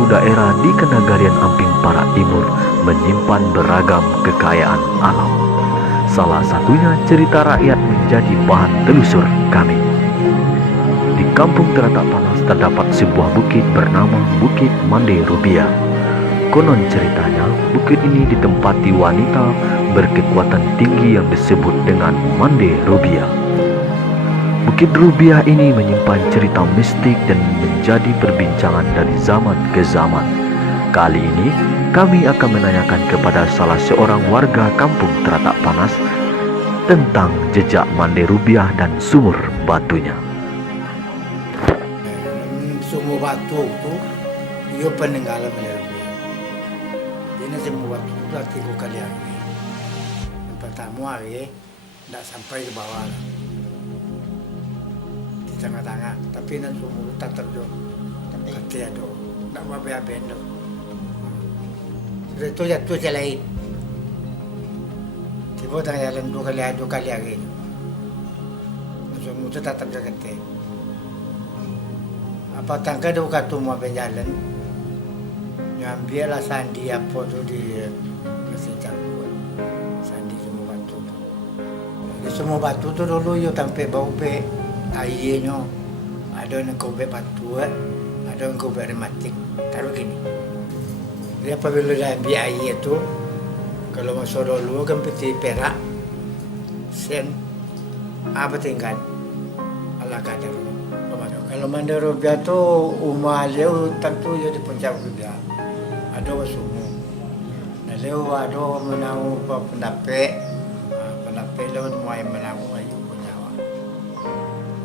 suatu daerah di Kenagarian Amping Parak Timur menyimpan beragam kekayaan alam. Salah satunya cerita rakyat menjadi bahan telusur kami. Di Kampung Teratak Panas terdapat sebuah bukit bernama Bukit Mande Rubiah. Konon ceritanya, bukit ini ditempati wanita berkekuatan tinggi yang disebut dengan Mande Rubiah. Bukit Rubiah ini menyimpan cerita mistik dan menjadi perbincangan dari zaman ke zaman. Kali ini, kami akan menanyakan kepada salah seorang warga Kampung Teratak Panas tentang jejak Mande Rubiah dan sumur batunya. Sumur batu itu, ia peninggalan Mande Rubiah. Ini sumur batu itu dah 3 kali hari. Yang pertama hari, tidak sampai ke bawah lah. Di tengah-tengah, tapi nan sumur itu tak terjun. Kati ada, tak apa-apa tu. Sudah itu jatuh je lain. Tiba tengah jalan 2 kali hari. Sumur itu tak terjun kati. Apa tangka dia buka tumua penjalan, nyambil lah sandi apa tu di Mesir Campur, sandi semua batu tu. Di semua batu tu dulu yo sampai bau be airnya, ada yang kobek batu, ada yang kobek rematik, taruh gini. Dia apabila dah ambil air tu, kalau masuk dulu kan peti perak, sen, apa tinggal, ala kadar. Kalau Mande Rubiah tu rumah dia tentu dia di Puncak Rubiah. Ada semua. Nah, leu ada menau pendapat, pendapat leu mulai menau ayu punya.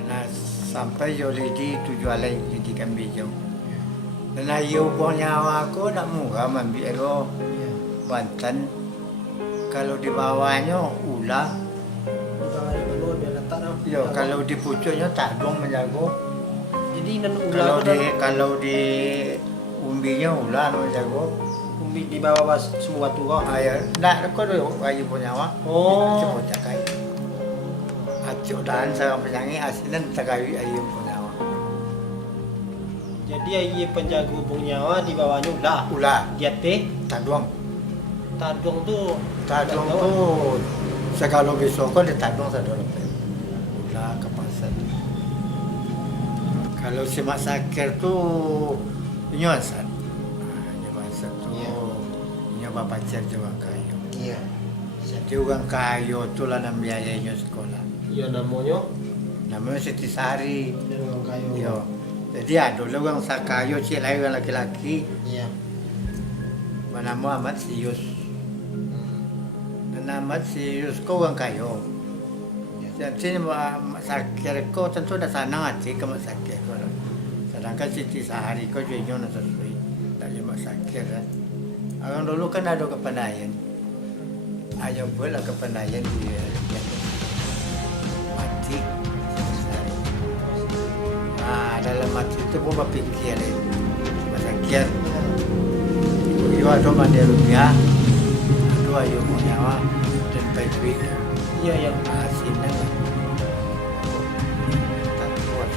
Nah, sampai yo lidi tujuan lain lidi kami jauh. Dan ayu punya aku nak murah ambil elo Banten. Kalau di bawahnya ulah. Yo, kalau di pucuknya tak dong menjago. Jadi ular Kalau di umbinya ular menjago. umbi di bawah semua batu kau. Ayah, nak kau tu ayu punya awak. Oh. Cepat cakai. Acuk dan saya penyanyi asinan cakai ayu punya awak. Jadi air penjaga hubung nyawa di bawahnya ular. Ular, Dia teh taduang. tadung tu. Taduang tu segala besok kau dia taduang sadar. Ular kepasan. Kalau si Mak Sakir tu nyuasan. Nyuasan tu nyoba pacar juga kayu. Iya. Jadi orang kayu tu lah nama biayanya sekolah. Iya namanya. Namanya Siti Sari. Dan orang kayu. Yo. Jadi ada lah orang sakayo cik lain orang laki-laki. Iya. Nama Ahmad Sius. Dan Ahmad Sius kau orang kayu. Jadi Mak Sakir kau tentu dah senang hati ke Mak Sakir kau. Sedangkan Siti Sahari kau juga nak sesuai dari Mak Sakir. Orang dulu kan ada kepandaian. Ayah buatlah kepandaian di mati. Dalam mati itu pun berfikir Mak Sakir. Ibu ada Mande Rubiah, ada ayu nyawa dan baik-baik. Iya yang Asin lah. Tak kuat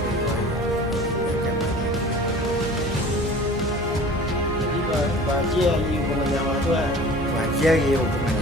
jadi bagi air hubung nyawa tu kan. wajah dia hubungan